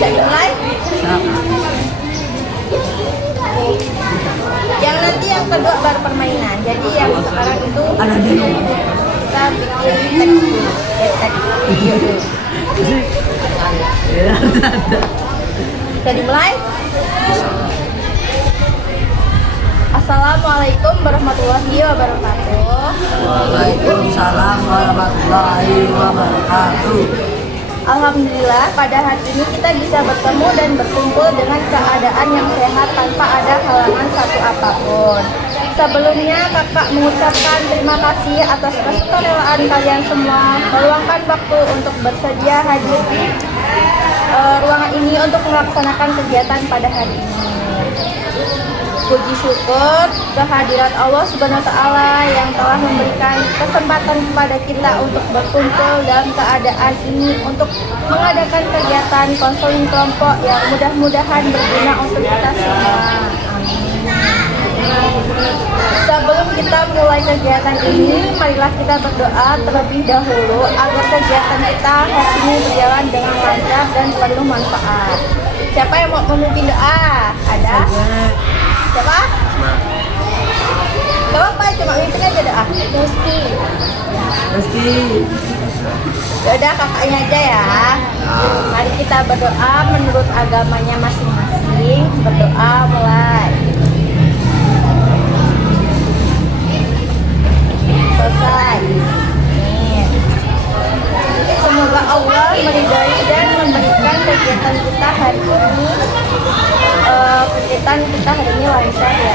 Bisa dimulai? Yang nanti yang kedua baru permainan. Jadi yang sekarang itu Ada dulu. kita bikin teks video dulu. Bisa dimulai? Assalamualaikum warahmatullahi wabarakatuh. Waalaikumsalam warahmatullahi wabarakatuh. Alhamdulillah pada hari ini kita bisa bertemu dan berkumpul dengan keadaan yang sehat tanpa ada halangan satu apapun. Sebelumnya kakak mengucapkan terima kasih atas kesukarelaan kalian semua meluangkan waktu untuk bersedia hadir di ruangan ini untuk melaksanakan kegiatan pada hari ini. Puji syukur kehadirat Allah Subhanahu wa Ta'ala yang telah memberikan kesempatan kepada kita untuk berkumpul dalam keadaan ini untuk mengadakan kegiatan konseling kelompok yang mudah-mudahan berguna untuk kita semua. Sebelum kita mulai kegiatan ini, marilah kita berdoa terlebih dahulu agar kegiatan kita hari ini berjalan dengan lancar dan penuh manfaat. Siapa yang mau memimpin doa? Ada? Siapa? Gak apa-apa, cuma mimpin aja doa. Rizky. Yaudah kakaknya aja ya. Mari kita berdoa menurut agamanya masing-masing. Berdoa mulai. Selesai. Amin. Semoga Allah meridai dan memberikan kegiatan kita hari ini. Kegiatan kita hari ini lancar ya.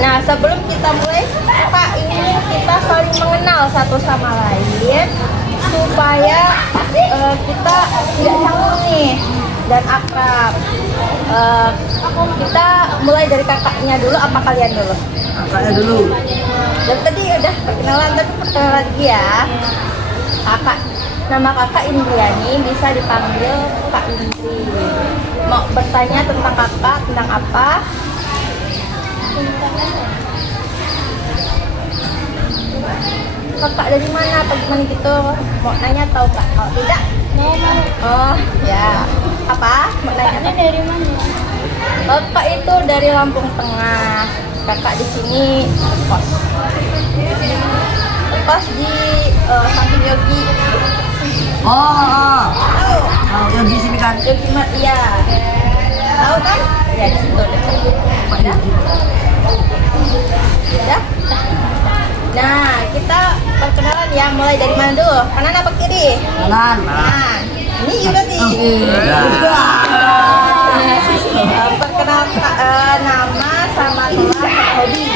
Nah, sebelum kita mulai, Pak, ini kita saling mengenal satu sama lain supaya kita tidak canggung nih dan akrab. Kita mulai dari kakaknya dulu apa kalian dulu? Kakaknya dulu. Dan tadi udah perkenalan, tapi perkenalan lagi ya. Kakak, nama kakak Indriani, bisa dipanggil Kak Indri. Mau bertanya tentang kakak, tentang apa? Kakak dari mana, apa gimana gitu? Mau nanya tahu kak? Kalau tidak? Oh ya. Apa? Mau nanya? Kakaknya dari mana? Kakak itu dari Lampung Tengah. Kakak di sini kos. Kos di samping Yogi. Oh, Tahu? yang di sini kan. Yogi Mat, iya. Tahu kan? Ya di situ dekat. Udah? Udah? Nah, kita perkenalan ya. Mulai dari mana dulu? Kanan apa kiri? Kanan. Kanan. Ini juga nih. Perkenalkan nama sama kelas hobi.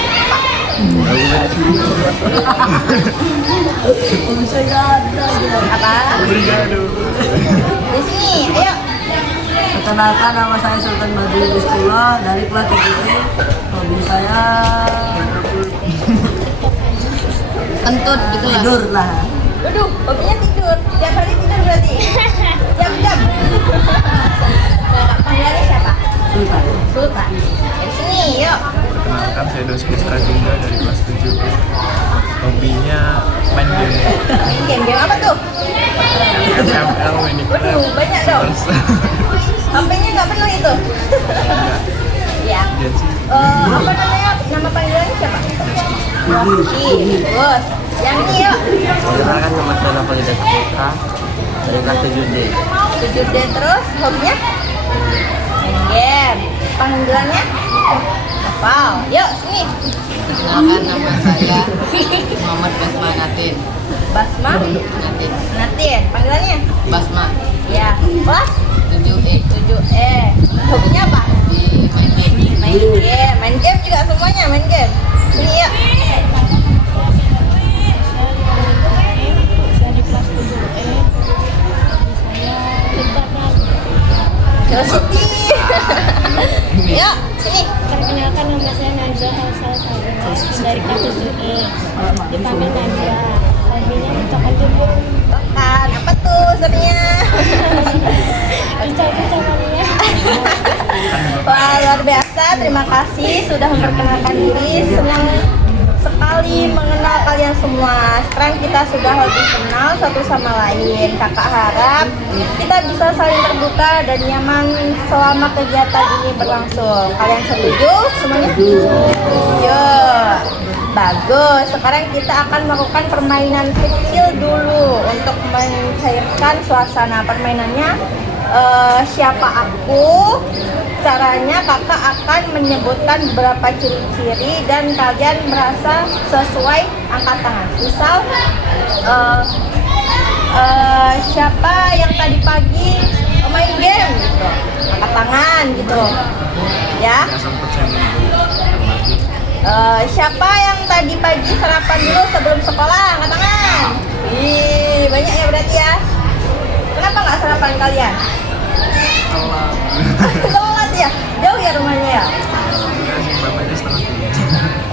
Apa? Di sini, ayo. Perkenalkan, nama saya Sultan Badri Rizkullah dari kelas 7E. Hobi saya Kentut gitu lah. tidur lah. Waduh, hobinya tidur. Tiap hari tidur berarti. Jam-jam. Nah, panggilannya siapa? Sultan. Sultan. Dari sini, yuk. Perkenalkan, saya Dos Putra Dinda dari kelas 7. Hobinya main game. Main game apa tuh? ML ini. Waduh, banyak dong. HP-nya nggak penuh itu. Ya. Apa namanya? Nama panggilannya siapa? Rizky. Bos. Yang ini yuk. Perkenalkan, nama saya Nafali Putra dari kelas 7D. 7D terus, hobinya? Main game. Panggilannya? Hafal. Yuk, sini. Perkenalkan, nama saya Muhammad Basma Natin. Basma? Natin. Natin. Panggilannya? Basma. Ya. Kelas? 7E 7E. Hobinya apa? di main game. Main game. Main game juga semuanya main game. Sini yuk. Saya di kelas 7E. Yo Siti. Yuk, sini. Perkenalkan, nama saya Najwa Halsal Sabina dari kelas 7E. Dipanggil Najwa. Hobinya mencokan tubuh. Makan. Apa tuh sebenarnya? Bicara-bicaranya. Wah, luar biasa. Terima kasih sudah memperkenalkan diri. Senang sekali sekali mengenal kalian semua. Sekarang kita sudah lebih kenal satu sama lain. Kakak harap kita bisa saling terbuka dan nyaman selama kegiatan ini berlangsung. Kalian setuju semuanya? Yo, bagus. Sekarang kita akan melakukan permainan kecil dulu untuk mencairkan suasana. Permainannya siapa aku. Caranya kakak akan menyebutkan beberapa ciri-ciri dan kalian merasa sesuai angkat tangan. Misal siapa yang tadi pagi main game gitu, angkat tangan gitu ya. Siapa yang tadi pagi sarapan dulu sebelum sekolah, angkat tangan. Ih, banyak ya berarti ya. Kenapa nggak sarapan kalian? Telat ya? Jauh ya rumahnya ya? Bapaknya setengah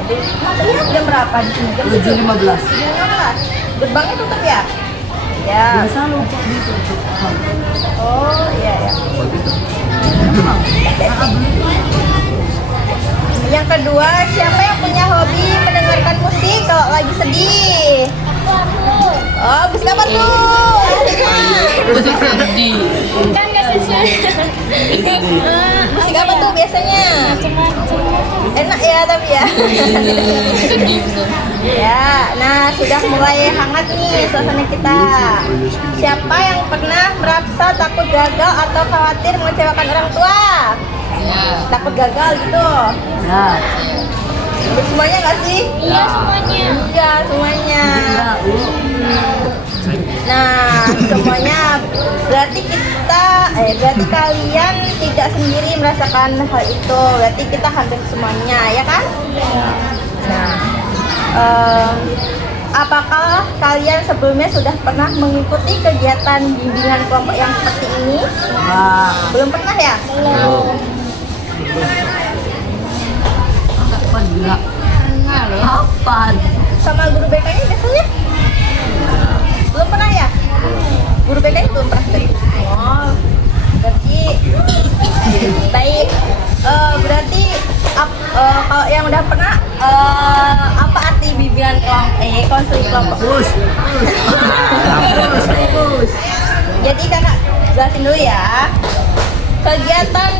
Aduh, matanya jam berapa di sini? Jam 7.15. 7.15. Gerbangnya tutup ya? Ya. Biasa lupa gitu. Oh, iya ya. Yang kedua, siapa yang punya hobi mendengarkan musik kalau lagi sedih? Oh, musik apa tuh? Musik sedih. Kan nggak sesuai. Musik apa tuh biasanya? Macam-macam. Enak ya tapi ya. Ya, nah sudah mulai hangat nih suasana kita. Siapa yang pernah merasa takut gagal atau khawatir mengecewakan orang tua? Takut gagal gitu. Ya. Semuanya nggak sih? Iya semuanya. Iya, semuanya. Ya, Nah, semuanya berarti berarti kalian tidak sendiri merasakan hal itu. Berarti kita hampir semuanya, ya kan? Nah, apakah kalian sebelumnya sudah pernah mengikuti kegiatan bimbingan kelompok yang seperti ini? Wah. Belum pernah ya? Apa gila? Kapan? Sama guru BK-nya biasanya? Belum pernah ya? Guru BK-nya belum pernah tadi? Oh, berarti baik. Berarti kalau yang udah pernah apa arti bimbingan kelompok konseling kelompok? Bagus. Jadi kakak jelasin dulu ya. Kegiatan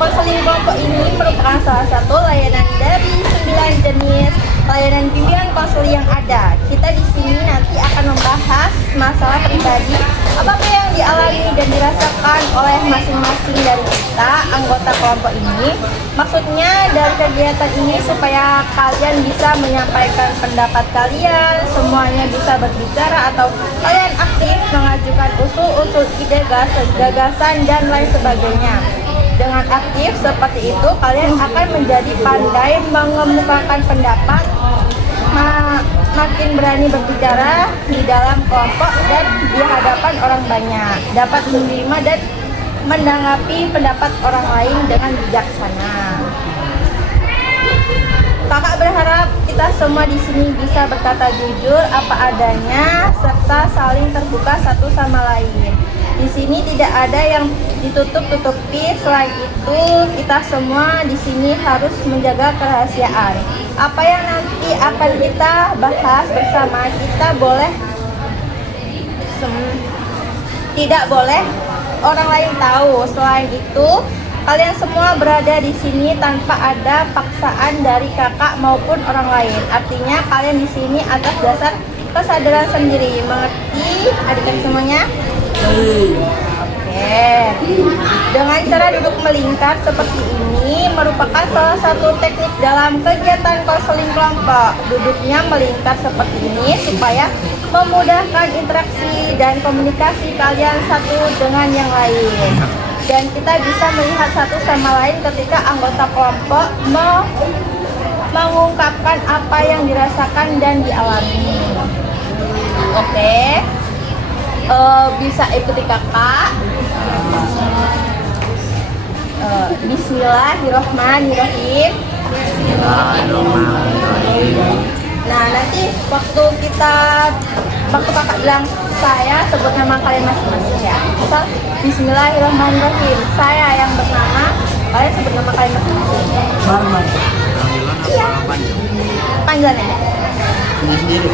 konseling kelompok ini merupakan salah satu layanan dari 9 jenis layanan bimbingan konseling yang ada. Kita di sini nanti akan membahas masalah pribadi, apa yang dialami dan dirasakan oleh masing-masing dari kita anggota kelompok ini. Maksudnya dari kegiatan ini supaya kalian bisa menyampaikan pendapat kalian, semuanya bisa berbicara atau kalian aktif mengajukan usul-usul ide, gagasan dan lain sebagainya. Dengan aktif seperti itu, kalian akan menjadi pandai mengemukakan pendapat, makin berani berbicara di dalam kelompok dan di hadapan orang banyak, dapat menerima dan menanggapi pendapat orang lain dengan bijaksana. Kakak berharap kita semua di sini bisa berkata jujur apa adanya serta saling terbuka satu sama lain. Di sini tidak ada yang ditutup-tutupi. Selain itu, kita semua di sini harus menjaga kerahasiaan. Apa yang nanti akan kita bahas bersama, kita tidak boleh orang lain tahu. Selain itu, kalian semua berada di sini tanpa ada paksaan dari kakak maupun orang lain. Artinya kalian di sini atas dasar kesadaran sendiri. Mengerti adik-adik semuanya? Oke. Dengan cara duduk melingkar seperti ini merupakan salah satu teknik dalam kegiatan konseling kelompok. Duduknya melingkar seperti ini supaya memudahkan interaksi dan komunikasi kalian satu dengan yang lain. Dan kita bisa melihat satu sama lain ketika anggota kelompok mengungkapkan apa yang dirasakan dan dialami. Oke. Bisa ikuti kakak. Bismillahirrohmanirrohim. Nah, nanti waktu kakak bilang saya, sebut nama kalian masing-masing ya. Misal Bismillahirrohmanirrohim, saya yang bernama, kalian sebut nama kalian masing-masing. Barman. Iya. Panggilan aja. Sendiri.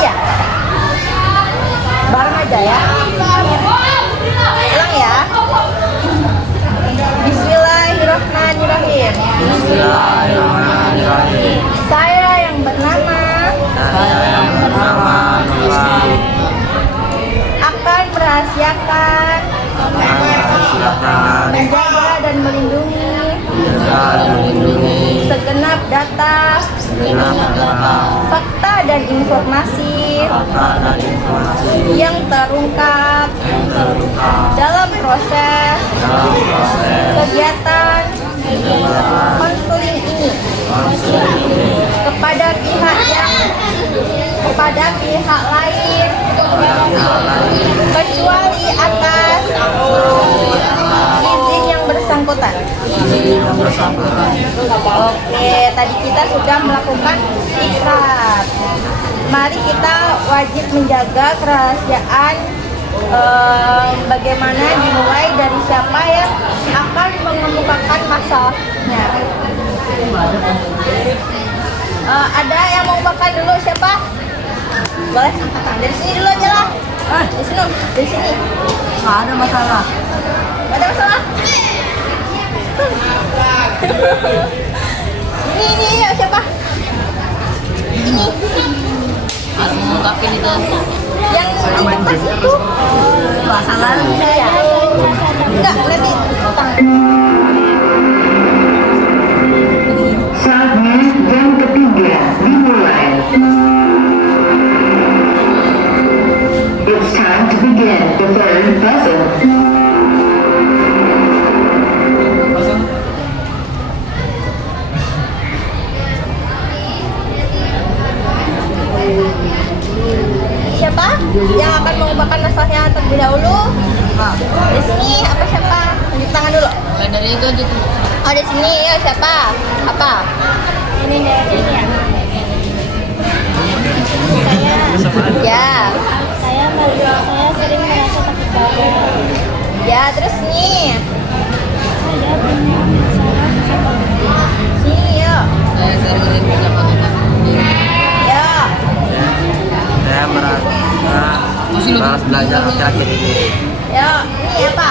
Iya. Bareng aja ya. Ulang ya. Bismillahirrahmanirrahim. Bismillahirrahmanirrahim. Saya yang bernama Saya yang bernama Nurul akan merahasiakan, silakan menjaga dan melindungi melindungi segenap data, segenap data, fakta dan informasi fakta dan informasi yang terungkap yang terungkap dalam proses dalam proses kegiatan konseling ini kepada pihak lain kecuali atas izin yang bersangkutan. yang bersangkutan. Oke, tadi kita sudah melakukan ikrar. Mari kita wajib menjaga kerahasiaan. Bagaimana dimulai dari siapa yang akan mengemukakan masalahnya. Ada yang mau makan dulu siapa? Boleh? Dari sini dulu aja lah. Dari sini, dari sini. Nggak ada masalah. Gak ada masalah. Ini ya siapa? Ini. Harus mengungkapin itu. Yang di atas itu. Masalah. Saya. Enggak, nanti tangan. Saatnya yang ketiga dimulai. It's time to begin the third puzzle. Siapa yang akan mengubahkan masalahnya terlebih dahulu? Di sini apa siapa? Tunjuk tangan dulu. Dari itu aja tuh. Oh di sini ya siapa? Apa? Ini dari sini ya. Ya, Saya sering merasa takut gagal. ya terus nih. Saya punya masalah sama Sini ya. Saya sering bisa melakukan Ya. Saya merasa malas belajar akhir-akhir ini. Ya, ini apa?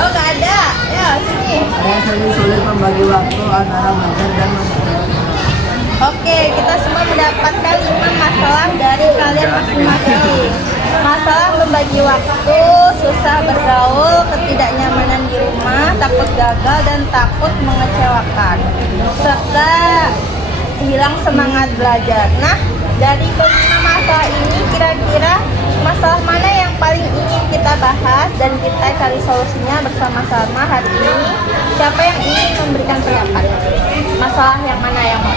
Oh nggak ada. Ya sini. Saya sering sulit membagi waktu antara belajar dan masalah. Oke, kita semua mendapatkan 5 masalah dari kalian masing-masing. Masalah membagi waktu, susah bergaul, ketidaknyamanan di rumah, takut gagal dan takut mengecewakan, serta hilang semangat belajar. Nah, dari kelima masalah ini kira-kira masalah mana yang paling ingin kita bahas dan kita cari solusinya bersama-sama hari ini? Siapa yang ingin memberikan pendapat? Masalah yang mana yang mau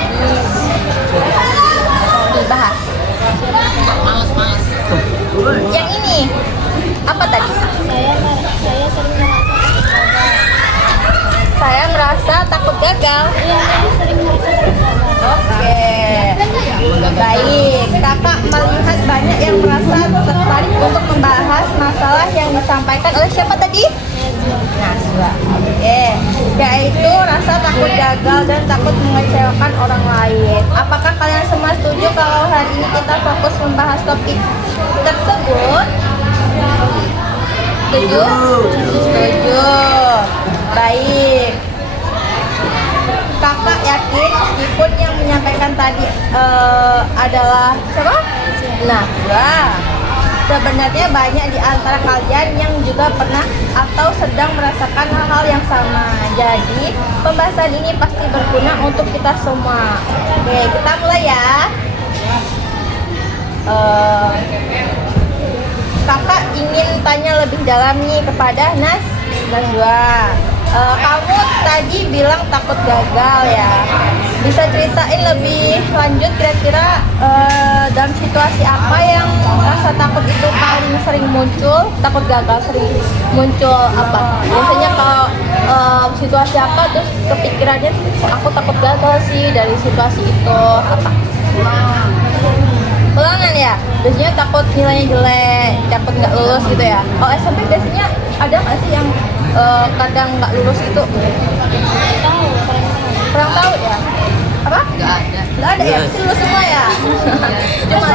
dibahas? Mas. Yang ini apa tadi? Saya sering merasa takut gagal. Saya merasa takut gagal. Iya, saya sering merasa takut gagal. Oke, baik. Kakak melihat banyak yang merasa tertarik untuk membahas masalah yang disampaikan oleh siapa tadi? Najwa. Oke, yaitu rasa takut gagal dan takut mengecewakan orang lain. Apakah kalian semua setuju kalau hari ini kita fokus membahas topik tersebut? Setuju? Setuju. Baik. Kakak yakin meskipun yang menyampaikan tadi adalah siapa? Najwa. Sebenarnya banyak di antara kalian yang juga pernah atau sedang merasakan hal-hal yang sama. Jadi, pembahasan ini pasti berguna untuk kita semua. Oke, kita mulai ya. Kakak ingin tanya lebih dalam nih kepada Najwa. Kamu tadi bilang takut gagal ya. Bisa ceritain lebih lanjut kira-kira dalam situasi apa yang rasa takut itu paling sering muncul? Takut gagal sering muncul apa? Biasanya kalau situasi apa terus kepikirannya aku takut gagal sih dari situasi itu apa? Ulangan ya? Biasanya takut nilainya jelek, takut nggak lulus gitu ya? Oh SMP biasanya ada nggak sih yang kadang nggak lulus itu? Kurang tahu ya? Apa Apa? Nggak ada ya? Pasti lulus semua ya? Cuma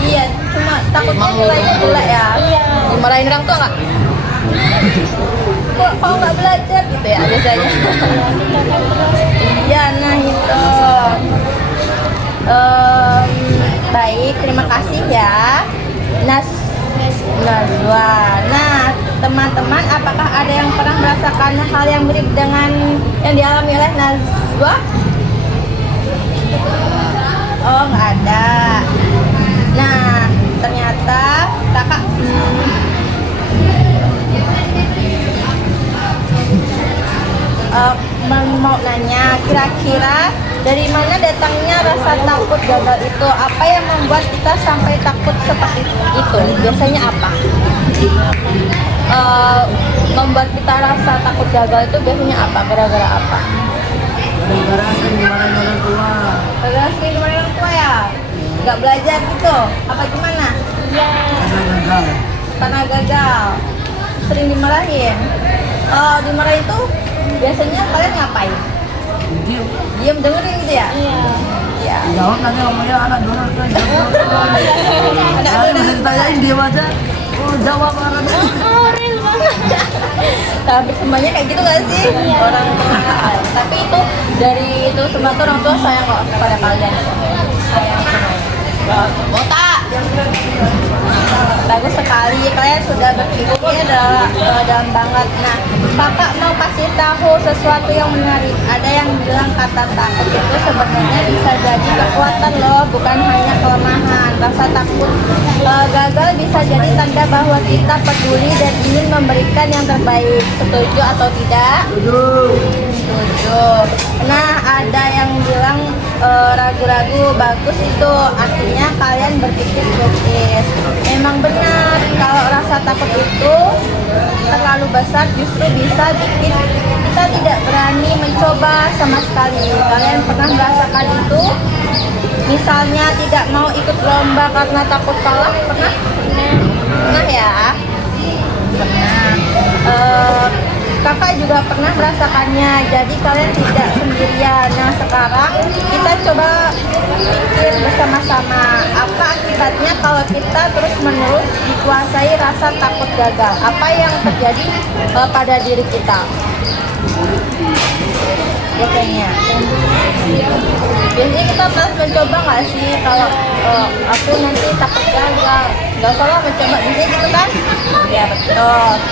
iya, cuma takutnya nilainya jelek ya. Dimarahin orang tua nggak? Kok nggak belajar gitu ya biasanya? Iya, nah itu. Baik, terima kasih ya Nazwa. Nah, teman-teman, apakah ada yang pernah merasakan hal yang mirip dengan yang dialami oleh Nazwa? Oh, nggak ada. Nah, ternyata kakak mau nanya, kira-kira dari mana datangnya rasa takut gagal itu? Apa yang membuat kita sampai takut seperti itu? Biasanya apa? Membuat kita rasa takut gagal itu biasanya apa? Gara-gara apa? Gara-gara sering dimarahin orang tua. Gara-gara sering dimarahin orang tua ya? Nggak belajar gitu? Apa gimana? Ya, Karena gagal. Karena gagal, sering dimarahin. Dimarahin itu biasanya kalian ngapain? Diam. Diam dengerin gitu ya? iya. Iya. Jawab nanti ngomongnya anak donor kan. Anak Nah, donor. masih ditanyain diam aja. Oh, jawab orang. Oh, real banget. Tapi semuanya kayak gitu gak sih? Orang tua. Tapi itu dari itu semua tuh orang tua sayang kok kepada kalian. Sayang semuanya. Botak. Bagus sekali, kalian sudah berpikir dalam banget. Nah, kakak mau kasih tahu sesuatu yang menarik. Ada yang bilang kata takut itu sebenarnya bisa jadi kekuatan loh, bukan hanya kelemahan. Rasa takut gagal bisa jadi tanda bahwa kita peduli dan ingin memberikan yang terbaik. Setuju atau tidak? Setuju. Nah, ada yang bilang ragu-ragu, bagus itu artinya kalian berpikir kritis. Memang benar, kalau rasa takut itu terlalu besar justru bisa bikin kita tidak berani mencoba sama sekali. Kalian pernah merasakan itu? Misalnya tidak mau ikut lomba karena takut kalah, pernah? Pernah ya? Pernah. Kakak juga pernah merasakannya, jadi kalian tidak sendirian. Nah, sekarang kita coba pikir bersama-sama apa akibatnya kalau kita terus-menerus dikuasai rasa takut gagal. Apa yang terjadi pada diri kita? Biasanya kita terus mencoba nggak sih kalau aku nanti takut gagal, nggak salah mencoba biasanya gitu kan? Ya betul.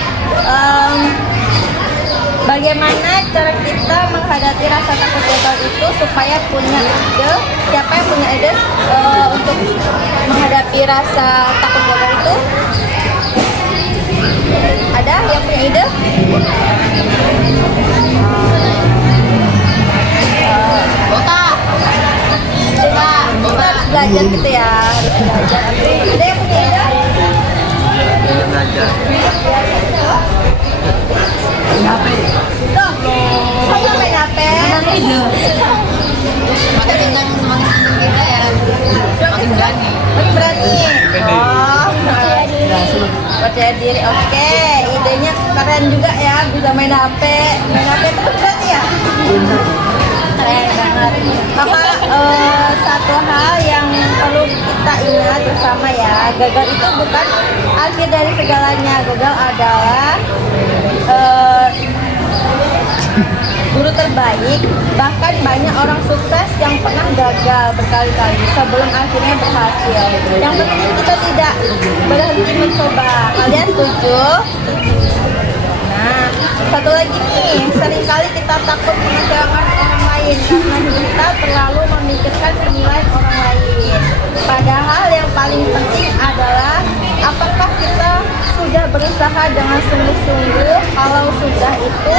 Bagaimana cara kita menghadapi rasa takut gagal itu supaya punya ide? Siapa yang punya ide untuk menghadapi rasa takut gagal itu? Ada yang punya ide? Botak. Kita harus belajar gitu ya, harus belajar. Ada yang punya ide? Belajar. HP. Tuh, kamu main HP? Makin kencang semakin seneng kita ya, makin berani. Makin berani. Oh, percaya diri. Oke, idenya keren juga ya, bisa main HP. Main HP terus berarti ya? Keren banget. Maka satu hal yang perlu kita ingat bersama ya, gagal itu bukan akhir dari segalanya. Gagal adalah guru terbaik. Bahkan banyak orang sukses yang pernah gagal berkali-kali sebelum akhirnya berhasil. Yang penting kita tidak berhenti mencoba. Kalian setuju? Nah, satu lagi nih, seringkali kita takut mengecewakan orang lain karena kita terlalu memikirkan penilaian orang lain. Padahal yang paling penting adalah apakah kita sudah berusaha dengan sungguh-sungguh. Kalau sudah, itu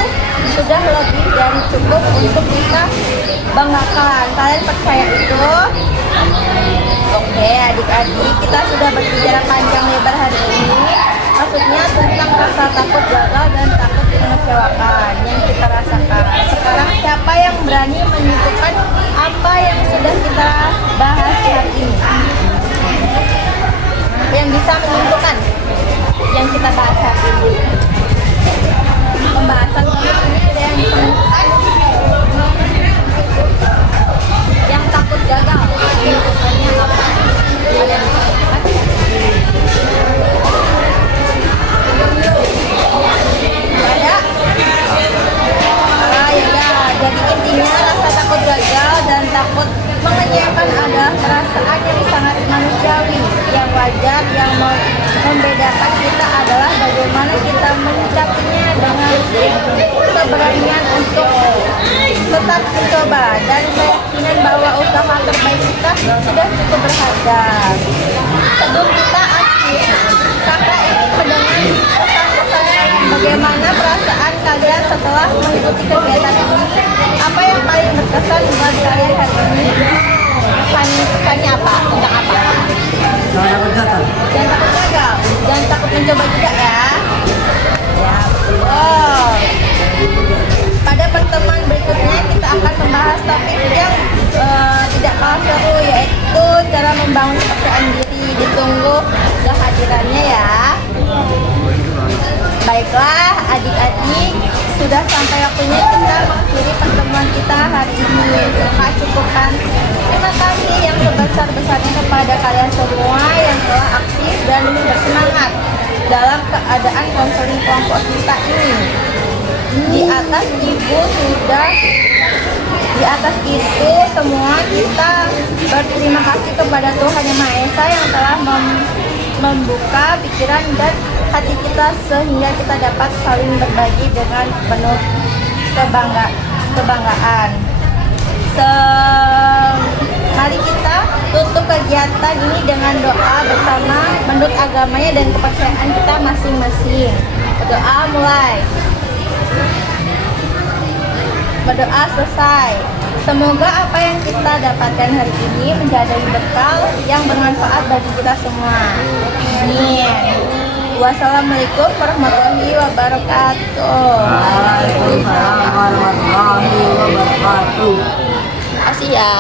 sudah lebih dari cukup untuk kita banggakan. Kalian percaya itu? Oke, adik-adik, kita sudah berbicara panjang lebar hari ini. Maksudnya tentang rasa takut gagal dan takut mengecewakan yang kita rasakan. Sekarang siapa yang berani menyimpulkan apa yang sudah kita bahas hari ini? Yang bisa menyimpulkan yang kita bahas hari ini. Pembahasan ini ada yang bisa menyimpulkan? keberanian untuk tetap mencoba dan keyakinan bahwa usaha terbaik kita sudah cukup berharga. Sebelum kita akhir, kakak ingin mendengar pesan-pesan kalian. Bagaimana perasaan kalian setelah mengikuti kegiatan ini? Apa yang paling berkesan buat kalian hari ini? Pesannya apa? Tentang apa? Jangan takut gagal. Jangan takut gagal, jangan takut mencoba juga ya. Ya, betul. Pada pertemuan berikutnya kita akan membahas topik yang tidak kalah seru, yaitu cara membangun kepercayaan diri. Ditunggu kehadirannya ya. Baiklah adik-adik, sudah sampai waktunya kita mengakhiri pertemuan kita hari ini. Kakak cukupkan. Terima kasih yang sebesar-besarnya kepada kalian semua yang telah aktif dan bersemangat dalam keadaan konseling kelompok kita ini. Di atas itu semua kita berterima kasih kepada Tuhan Yang Maha Esa yang telah membuka pikiran dan hati kita sehingga kita dapat saling berbagi dengan penuh kebanggaan. Mari kita tutup kegiatan ini dengan doa bersama menurut agamanya dan kepercayaan kita masing-masing. Berdoa mulai. Berdoa selesai. Semoga apa yang kita dapatkan hari ini menjadi bekal yang bermanfaat bagi kita semua. Amin. Wassalamualaikum warahmatullahi wabarakatuh. Waalaikumsalam warahmatullahi wabarakatuh. Terima kasih ya.